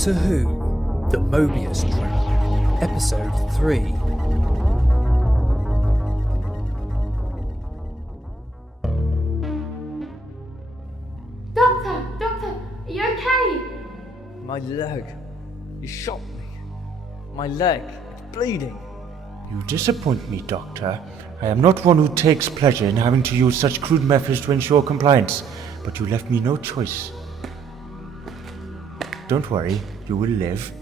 Doctor Who, The Mobius Trap, Episode 3. Doctor, are you okay? My leg. You shot me. My leg. It's bleeding. You disappoint me, Doctor. I am not one who takes pleasure in having to use such crude methods to ensure compliance, but you left me no choice. Don't worry, you will live.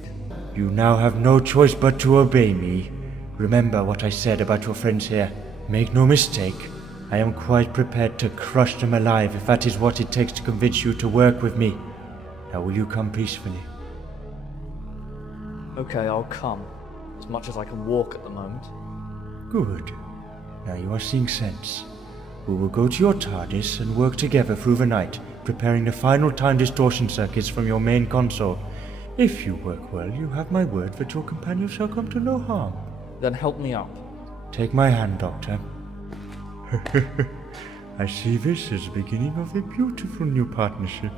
You now have no choice but to obey me. Remember what I said about your friends here. Make no mistake, I am quite prepared to crush them alive if that is what it takes to convince you to work with me. Now will you come peacefully? Okay, I'll come. As much as I can walk at the moment. Good. Now you are seeing sense. We will go to your TARDIS and work together through the night, preparing the final time distortion circuits from your main console. If you work well, you have my word that your companion shall come to no harm. Then help me up. Take my hand, Doctor. I see this as the beginning of a beautiful new partnership.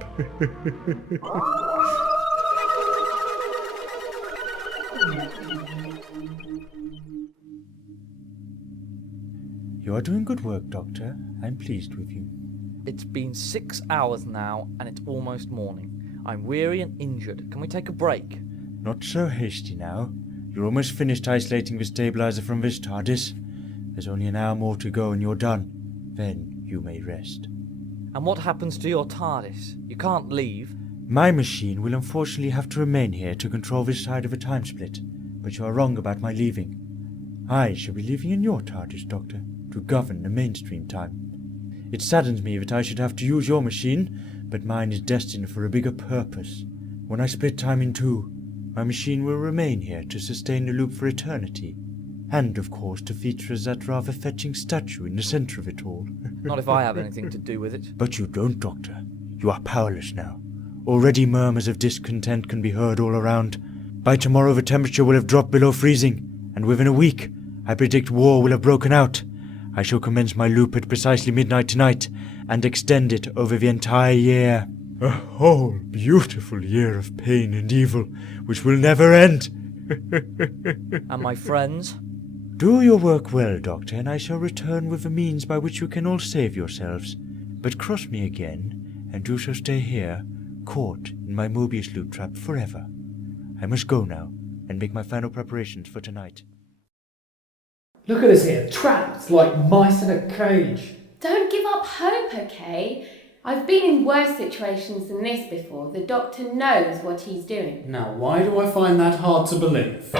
You are doing good work, Doctor. I'm pleased with you. It's been 6 hours now, and it's almost morning. I'm weary and injured. Can we take a break? Not so hasty now. You're almost finished isolating the stabilizer from this TARDIS. There's only an hour more to go and you're done. Then you may rest. And what happens to your TARDIS? You can't leave. My machine will unfortunately have to remain here to control this side of a time split. But you are wrong about my leaving. I shall be leaving in your TARDIS, Doctor, to govern the mainstream time. It saddens me that I should have to use your machine, but mine is destined for a bigger purpose. When I split time in two, my machine will remain here to sustain the loop for eternity. And, of course, to feature as that rather fetching statue in the centre of it all. Not if I have anything to do with it. But you don't, Doctor. You are powerless now. Already murmurs of discontent can be heard all around. By tomorrow the temperature will have dropped below freezing, and within a week, I predict war will have broken out. I shall commence my loop at precisely midnight tonight, and extend it over the entire year. A whole beautiful year of pain and evil, which will never end. And my friends? Do your work well, Doctor, and I shall return with the means by which you can all save yourselves. But cross me again, and you shall stay here, caught in my Mobius loop trap forever. I must go now, and make my final preparations for tonight. Look at us here, trapped like mice in a cage. Don't give up hope, okay? I've been in worse situations than this before. The Doctor knows what he's doing. Now, why do I find that hard to believe?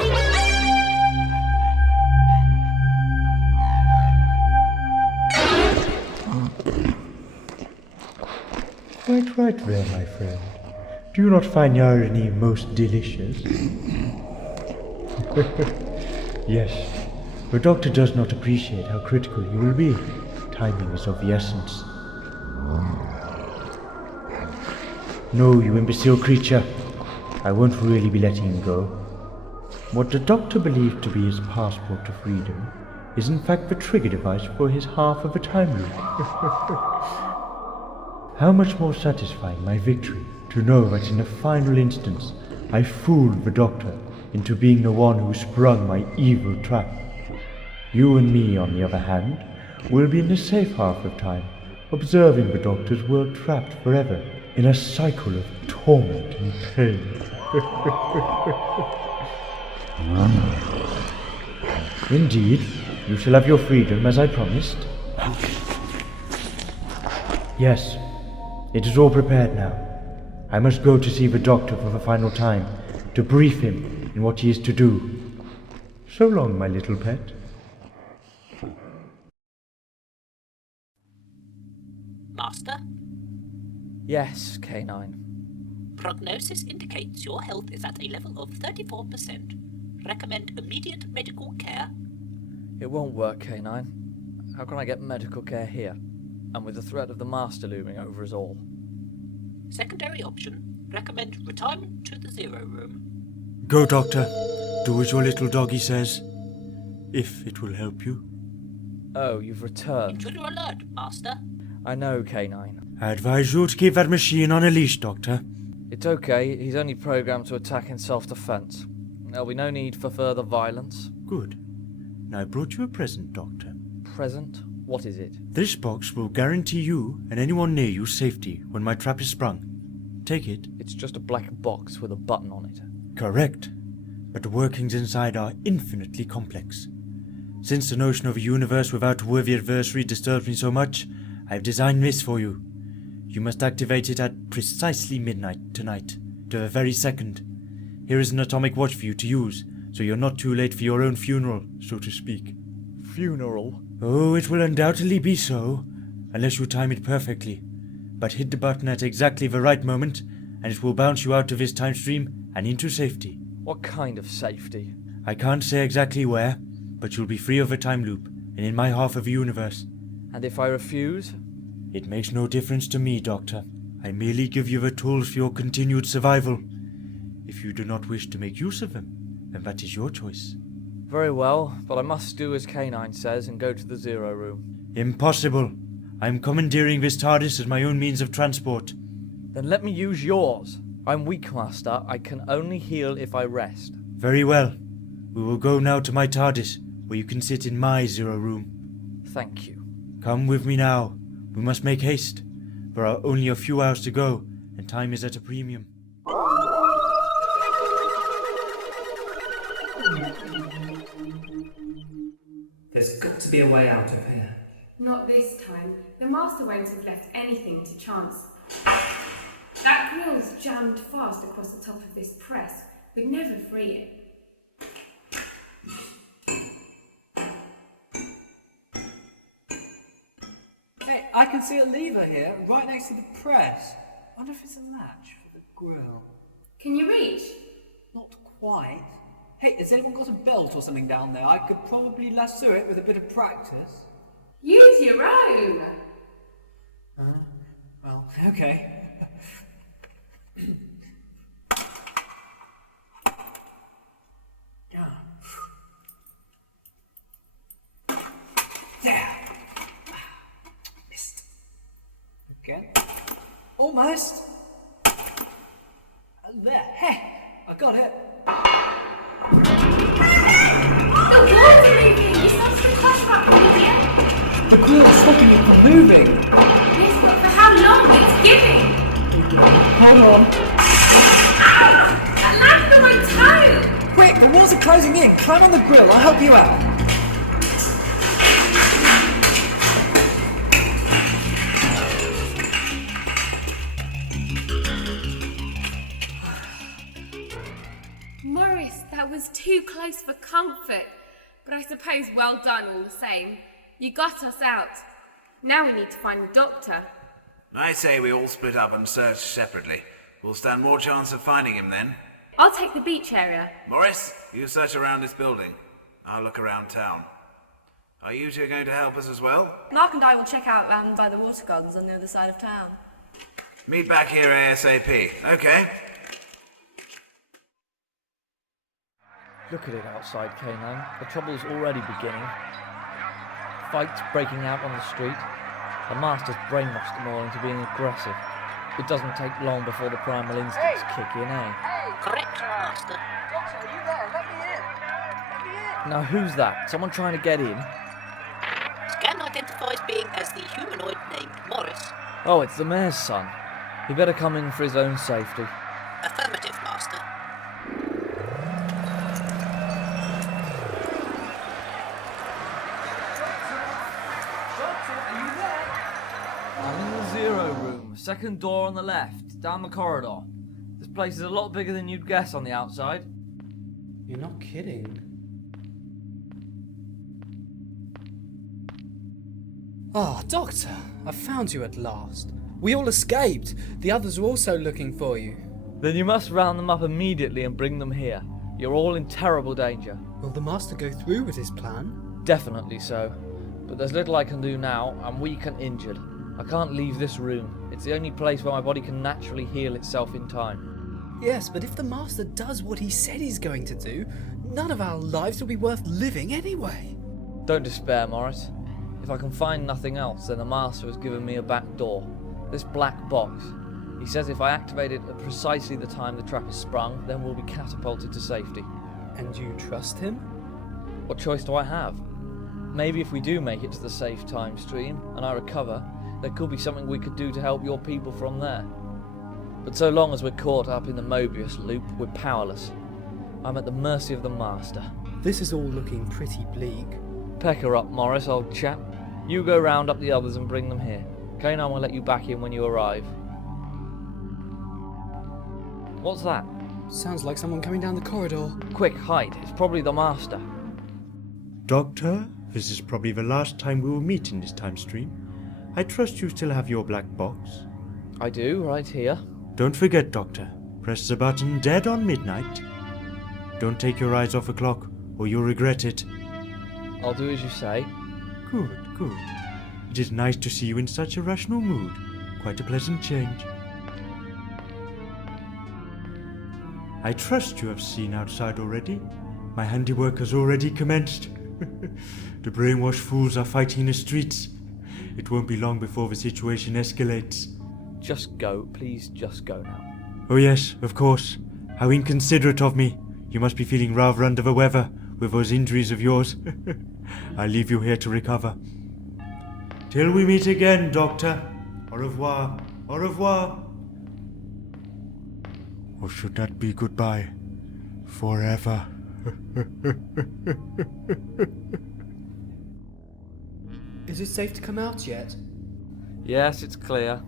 Quite right there, my friend. Do you not find the irony most delicious? Yes, the Doctor does not appreciate how critical you will be. Timing is of the essence. No, you imbecile creature. I won't really be letting him go. What the Doctor believed to be his passport to freedom is in fact the trigger device for his half of a time loop. How much more satisfying my victory to know that in the final instance I fooled the Doctor into being the one who sprung my evil trap. You and me, on the other hand, will be in the safe half of time, observing the Doctor's world trapped forever in a cycle of torment and pain. Indeed, you shall have your freedom as I promised. Yes, it is all prepared now. I must go to see the Doctor for the final time, to brief him in what he is to do. So long, my little pet. Master? Yes, K9. Prognosis indicates your health is at a level of 34%. Recommend immediate medical care. It won't work, K9. How can I get medical care here? And with the threat of the Master looming over us all. Secondary option. Recommend retirement to the Zero Room. Go, Doctor. Do as your little doggy says. If it will help you. Oh, you've returned. Intruder alert, Master. I know, K9. I advise you to keep that machine on a leash, Doctor. It's okay, he's only programmed to attack in self-defense. There'll be no need for further violence. Good. Now I brought you a present, Doctor. Present? What is it? This box will guarantee you and anyone near you safety when my trap is sprung. Take it. It's just a black box with a button on it. Correct. But the workings inside are infinitely complex. Since the notion of a universe without a worthy adversary disturbs me so much, I have designed this for you. You must activate it at precisely midnight tonight, to the very second. Here is an atomic watch for you to use, so you're not too late for your own funeral, so to speak. Funeral? Oh, it will undoubtedly be so, unless you time it perfectly. But hit the button at exactly the right moment, and it will bounce you out of this time stream and into safety. What kind of safety? I can't say exactly where, but you'll be free of a time loop, and in my half of the universe. And if I refuse? It makes no difference to me, Doctor. I merely give you the tools for your continued survival. If you do not wish to make use of them, then that is your choice. Very well, but I must do as K9 says and go to the Zero Room. Impossible. I am commandeering this TARDIS as my own means of transport. Then let me use yours. I'm weak, Master. I can only heal if I rest. Very well. We will go now to my TARDIS, where you can sit in my Zero Room. Thank you. Come with me now. We must make haste. There are only a few hours to go, and time is at a premium. There's got to be a way out of here. Not this time. The Master won't have left anything to chance. That grill's jammed fast across the top of this press. We'd never free it. Hey, I can see a lever here, right next to the press. Wonder if it's a latch for the grill. Can you reach? Not quite. Hey, has anyone got a belt or something down there? I could probably lasso it with a bit of practice. Use your own! Well, okay. There! Missed. Again. Almost! There! Hey! I got it! The walls are moving! You're supposed to crush that, idiot! The grill's stopping it from moving! Yes, but for how long? It's giving! Hold on! Ow! That landed on my toe! Quick! The walls are closing in! Climb on the grill, I'll help you out! Morris, that was too close for comfort. But I suppose well done all the same. You got us out. Now we need to find the doctor. I say we all split up and search separately. We'll stand more chance of finding him then. I'll take the beach area. Morris, you search around this building. I'll look around town. Are you two going to help us as well? Mark and I will check out round by the water gardens on the other side of town. Meet back here ASAP, okay? Look at it outside, K9. The trouble's already beginning. Fights breaking out on the street. The Master's brainwashed them all into being aggressive. It doesn't take long before the primal instincts kick in, eh? Correct, Master. Doctor, are you there? Let me in. Let me in. Now who's that? Someone trying to get in? Scan identifies being as the humanoid named Morris. Oh, it's the mayor's son. He better come in for his own safety. Affirmative, Master. I'm in the Zero Room, second door on the left, down the corridor. This place is a lot bigger than you'd guess on the outside. You're not kidding. Ah, Doctor, I found you at last. We all escaped. The others were also looking for you. Then you must round them up immediately and bring them here. You're all in terrible danger. Will the Master go through with his plan? Definitely so. But there's little I can do now. I'm weak and injured. I can't leave this room. It's the only place where my body can naturally heal itself in time. Yes, but if the Master does what he said he's going to do, none of our lives will be worth living anyway. Don't despair, Morris. If I can find nothing else, then the Master has given me a back door. This black box. He says if I activate it at precisely the time the trap is sprung, then we'll be catapulted to safety. And you trust him? What choice do I have? Maybe if we do make it to the safe time stream, and I recover, there could be something we could do to help your people from there. But so long as we're caught up in the Mobius loop, we're powerless. I'm at the mercy of the Master. This is all looking pretty bleak. Pecker up, Morris, old chap. You go round up the others and bring them here. Kane, I will let you back in when you arrive. What's that? Sounds like someone coming down the corridor. Quick, hide. It's probably the Master. Doctor, this is probably the last time we will meet in this time stream. I trust you still have your black box. I do, right here. Don't forget, Doctor. Press the button dead on midnight. Don't take your eyes off the clock, or you'll regret it. I'll do as you say. Good, good. It is nice to see you in such a rational mood. Quite a pleasant change. I trust you have seen outside already. My handiwork has already commenced. The brainwashed fools are fighting in the streets. It won't be long before the situation escalates. Just go, please, just go now. Oh yes, of course. How inconsiderate of me. You must be feeling rather under the weather with those injuries of yours. I'll leave you here to recover. Till we meet again, Doctor. Au revoir. Au revoir. Or should that be goodbye? Forever. Is it safe to come out yet? Yes, it's clear.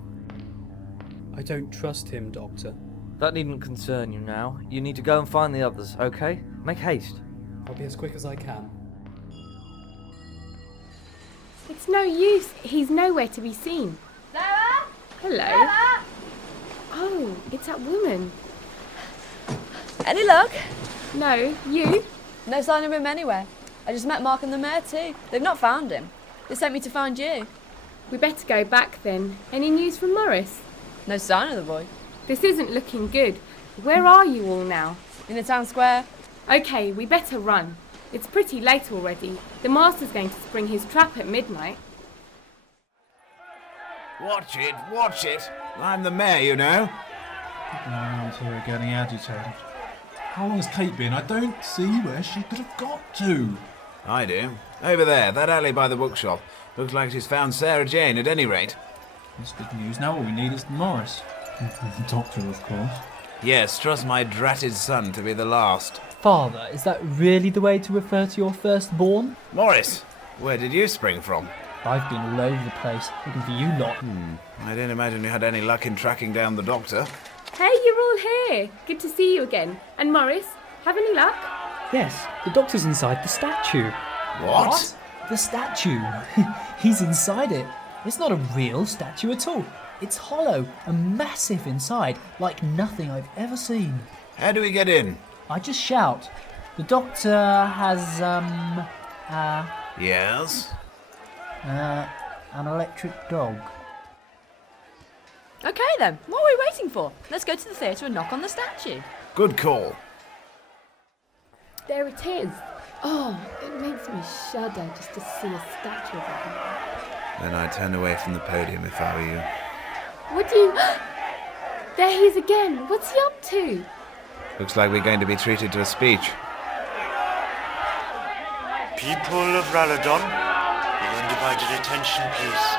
I don't trust him, Doctor. That needn't concern you now. You need to go and find the others, okay? Make haste. I'll be as quick as I can. It's no use. He's nowhere to be seen. Sarah? Hello. Sarah? Oh, it's that woman. Any luck? No, you? No sign of him anywhere. I just met Mark and the mayor too. They've not found him. They sent me to find you. We better go back then. Any news from Morris? No sign of the boy. This isn't looking good. Where are you all now? In the town square. Okay, we better run. It's pretty late already. The Master's going to spring his trap at midnight. Watch it, watch it. I'm the mayor, you know. I'm here getting agitated. How long has Kate been? I don't see where she could have got to. I do. Over there, that alley by the bookshop. Looks like she's found Sarah Jane at any rate. That's good news. Now all we need is Morris. The doctor, of course. Yes, trust my dratted son to be the last. Father, is that really the way to refer to your firstborn? Morris, where did you spring from? I've been all over the place, looking for you lot. I didn't imagine you had any luck in tracking down the doctor. Hey, you're all here. Good to see you again. And Morris, have any luck? Yes, the doctor's inside the statue. What? The statue. He's inside it. It's not a real statue at all. It's hollow and massive inside, like nothing I've ever seen. How do we get in? I just shout. The doctor has, Yes? an electric dog. Okay then, what are we waiting for? Let's go to the theatre and knock on the statue. Good call. There it is. Oh, it makes me shudder just to see a statue of him. Then I'd turn away from the podium if I were you. What do you... There he is again. What's he up to? Looks like we're going to be treated to a speech. People of Raladon, your undivided attention, please.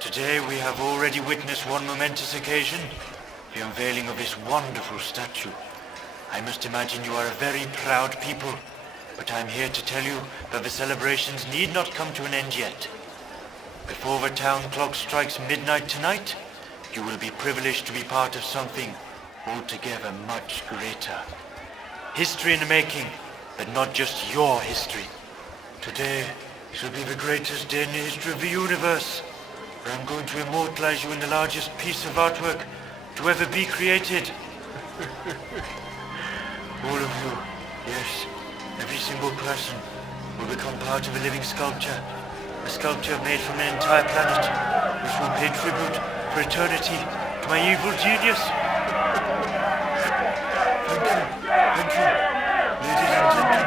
Today we have already witnessed one momentous occasion, the unveiling of this wonderful statue. I must imagine you are a very proud people, but I'm here to tell you that the celebrations need not come to an end yet. Before the town clock strikes midnight tonight, you will be privileged to be part of something altogether much greater. History in the making, but not just your history. Today shall be the greatest day in the history of the universe, where I'm going to immortalize you in the largest piece of artwork to ever be created. All of you, yes, every single person, will become part of a living sculpture. A sculpture made from an entire planet, which will pay tribute for eternity to my evil genius. Thank you, ladies and gentlemen.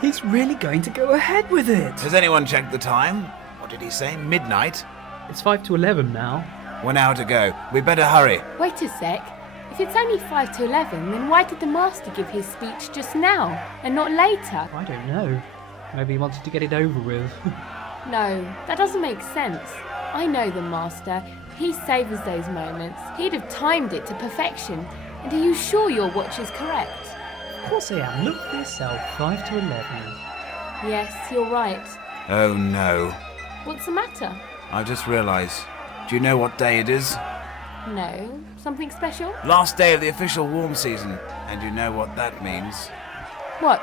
He's really going to go ahead with it. Has anyone checked the time? What did he say? Midnight? It's 5 to 11 now. 1 hour to go. We better hurry. Wait a sec. If it's only 5 to 11, then why did the Master give his speech just now and not later? I don't know. Maybe he wanted to get it over with. No, that doesn't make sense. I know the Master. He savours those moments. He'd have timed it to perfection. And are you sure your watch is correct? Of course I am. Look for yourself. 5 to 11. Yes, you're right. Oh no. What's the matter? I just realised. Do you know what day it is? No. Something special? Last day of the official warm season. And you know what that means? What?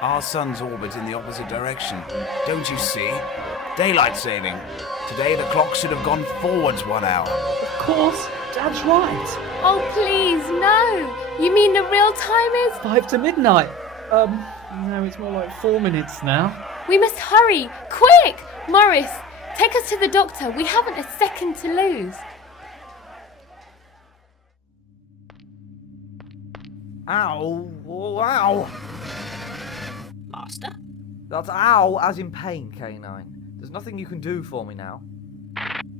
Our sun's orbit in the opposite direction. Don't you see? Daylight saving. Today the clock should have gone forwards 1 hour. Of course. Dad's right. Oh, please, no. You mean the real time is? 5 to midnight. No, it's more like 4 minutes now. We must hurry. Quick! Morris, take us to the doctor. We haven't a second to lose. Ow! Oh, ow! Master? That's ow as in pain, K9. There's nothing you can do for me now.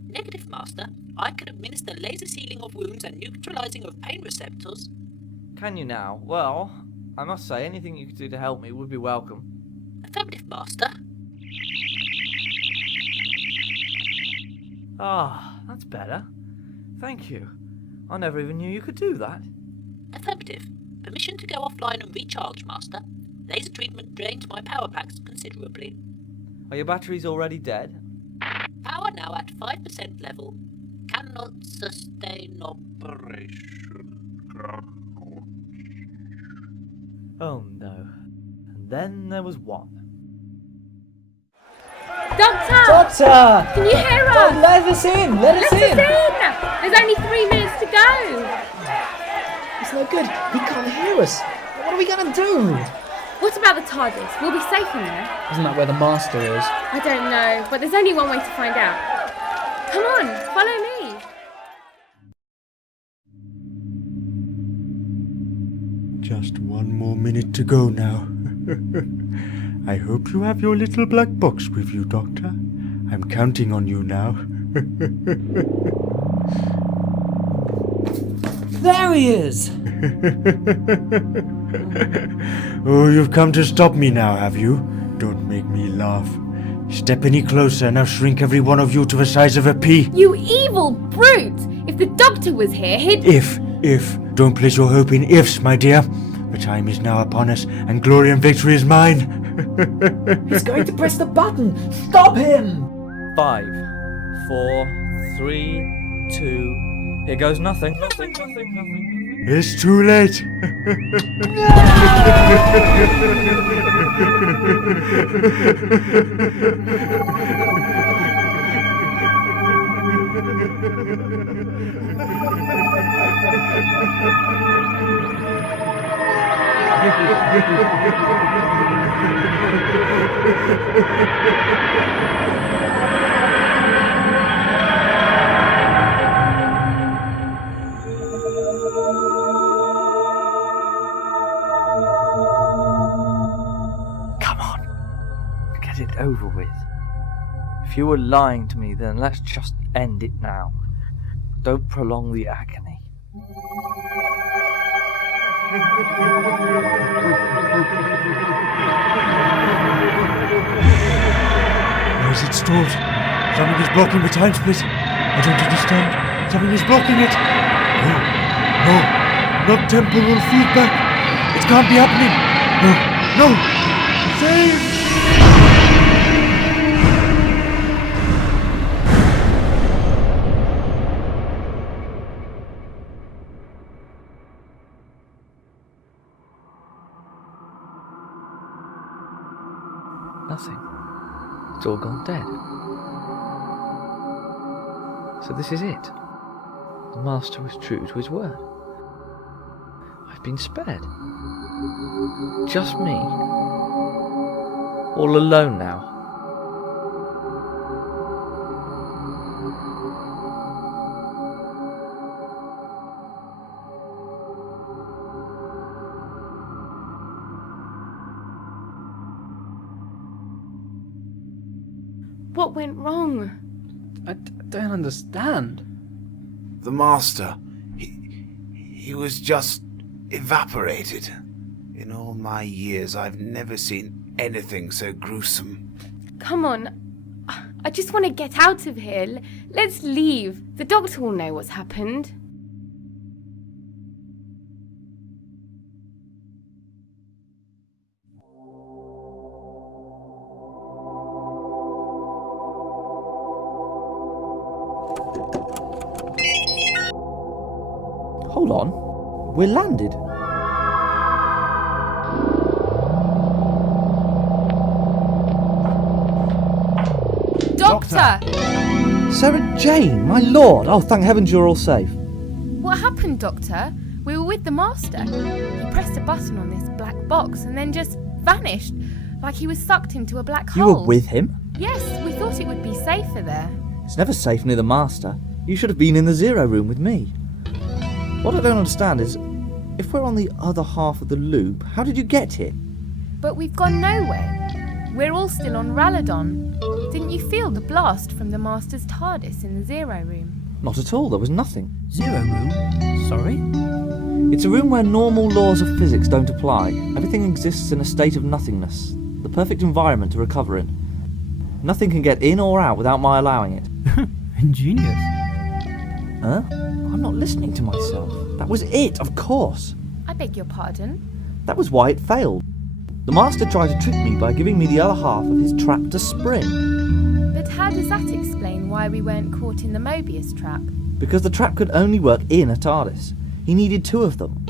Negative, Master. I can administer laser sealing of wounds and neutralizing of pain receptors. Can you now? Well, I must say, anything you could do to help me would be welcome. Affirmative, Master. Ah, that's better. Thank you. I never even knew you could do that. Affirmative. Permission to go offline and recharge, Master. Laser treatment drains my power packs considerably. Are your batteries already dead? Power now at 5% level. Cannot sustain operation. Oh no. And then there was one. Doctor! Doctor! Can you hear us? Oh, let us in! Let us in! There's only 3 minutes to go! It's no good. He can't hear us. What are we going to do? What about the TARDIS? We'll be safe in there. Isn't that where the Master is? I don't know, but there's only one way to find out. Come on, follow me. Just 1 more minute to go now. I hope you have your little black box with you, Doctor. I'm counting on you now. There he is! Oh, you've come to stop me now, have you? Don't make me laugh. Step any closer and I'll shrink every one of you to the size of a pea. You evil brute! If the Doctor was here, he'd... If. Don't place your hope in ifs, my dear. The time is now upon us, and glory and victory is mine. He's going to press the button! Stop him! 5, 4, 3, 2... Here goes nothing. Nothing. It's too late. It over with. If you were lying to me, then let's just end it now. Don't prolong the agony. Why is it stalled? Something is blocking the time split. I don't understand. Something is blocking it. No, not temporal feedback. It can't be happening. No. Save! Nothing. It's all gone dead. So this is it. The Master was true to his word. I've been spared. Just me. All alone now. What went wrong? don't understand. The Master, he was just evaporated. In all my years, I've never seen anything so gruesome. Come on. I just want to get out of here. Let's leave. The doctor will know what's happened. Hold on. We're landed. Doctor! Sarah Jane, my lord! Oh, thank heavens you're all safe. What happened, Doctor? We were with the Master. He pressed a button on this black box and then just vanished, like he was sucked into a black hole. You were with him? Yes, we thought it would be safer there. It's never safe near the Master. You should have been in the Zero Room with me. What I don't understand is, if we're on the other half of the loop, how did you get here? But we've gone nowhere. We're all still on Raladon. Didn't you feel the blast from the Master's TARDIS in the Zero Room? Not at all, there was nothing. Zero Room? Sorry? It's a room where normal laws of physics don't apply. Everything exists in a state of nothingness. The perfect environment to recover in. Nothing can get in or out without my allowing it. Ingenious. Huh? I'm not listening to myself. That was it, of course. I beg your pardon? That was why it failed. The Master tried to trick me by giving me the other half of his trap to spring. But how does that explain why we weren't caught in the Mobius trap? Because the trap could only work in a TARDIS. He needed two of them,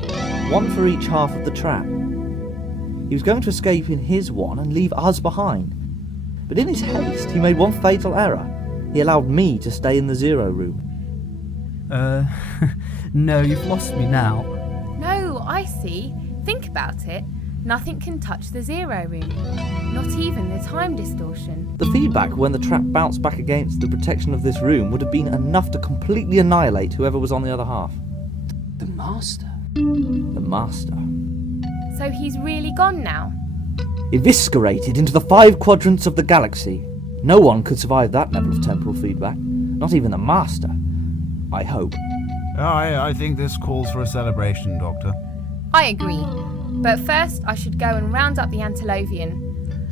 one for each half of the trap. He was going to escape in his one and leave us behind. But in his haste, he made one fatal error. He allowed me to stay in the Zero Room. No, you've lost me now. No, I see. Think about it. Nothing can touch the Zero Room. Not even the time distortion. The feedback when the trap bounced back against the protection of this room would have been enough to completely annihilate whoever was on the other half. The Master? The Master. So he's really gone now? Eviscerated into the 5 quadrants of the galaxy. No one could survive that level of temporal feedback. Not even the Master. I hope. I think this calls for a celebration, Doctor. I agree. But first, I should go and round up the Antilovian.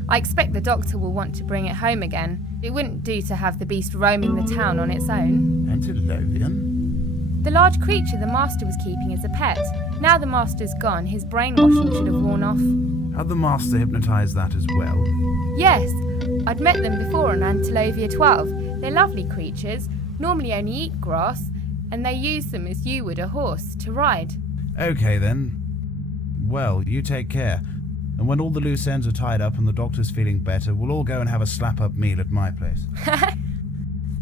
I expect the Doctor will want to bring it home again. It wouldn't do to have the beast roaming the town on its own. Antilovian? The large creature the Master was keeping as a pet. Now the Master's gone, his brainwashing should have worn off. Had the Master hypnotised that as well? Yes, I'd met them before on Antilovia 12. They're lovely creatures, normally only eat grass, and they use them as you would a horse, to ride. Okay then. Well, you take care. And when all the loose ends are tied up and the Doctor's feeling better, we'll all go and have a slap-up meal at my place.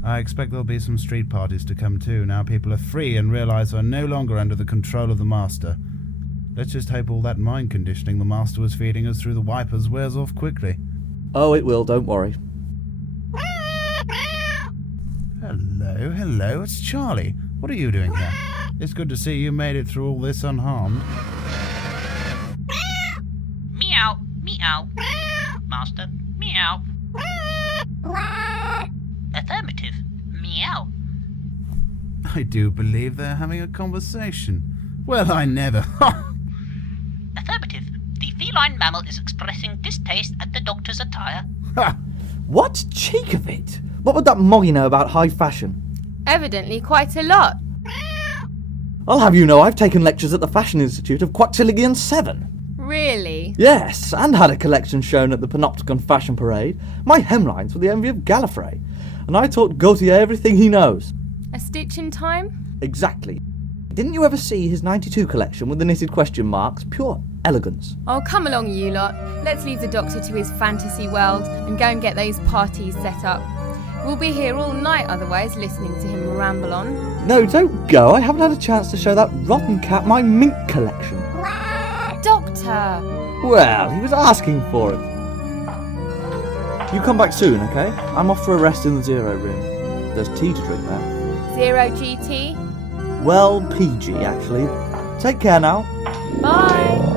I expect there'll be some street parties to come too, now people are free and realise they're no longer under the control of the Master. Let's just hope all that mind conditioning the Master was feeding us through the wipers wears off quickly. Oh, it will, don't worry. Hello, it's Charlie. What are you doing here? It's good to see you made it through all this unharmed. Meow, meow. Master, meow. Affirmative, meow. I do believe they're having a conversation. Well, I never. Affirmative. The feline mammal is expressing distaste at the Doctor's attire. What cheek of it? What would that moggy know about high fashion? Evidently quite a lot. I'll have you know I've taken lectures at the Fashion Institute of Quatilligian 7. Really? Yes, and had a collection shown at the Panopticon Fashion Parade. My hemlines were the envy of Gallifrey, and I taught Gautier everything he knows. A stitch in time? Exactly. Didn't you ever see his 92 collection with the knitted question marks? Pure elegance. Oh, come along, you lot. Let's leave the Doctor to his fantasy world and go and get those parties set up. We'll be here all night otherwise, listening to him ramble on. No, don't go. I haven't had a chance to show that rotten cat my mink collection. Doctor! Well, he was asking for it. You come back soon, okay? I'm off for a rest in the Zero Room. There's tea to drink there. Zero GT? Well, PG, actually. Take care now. Bye!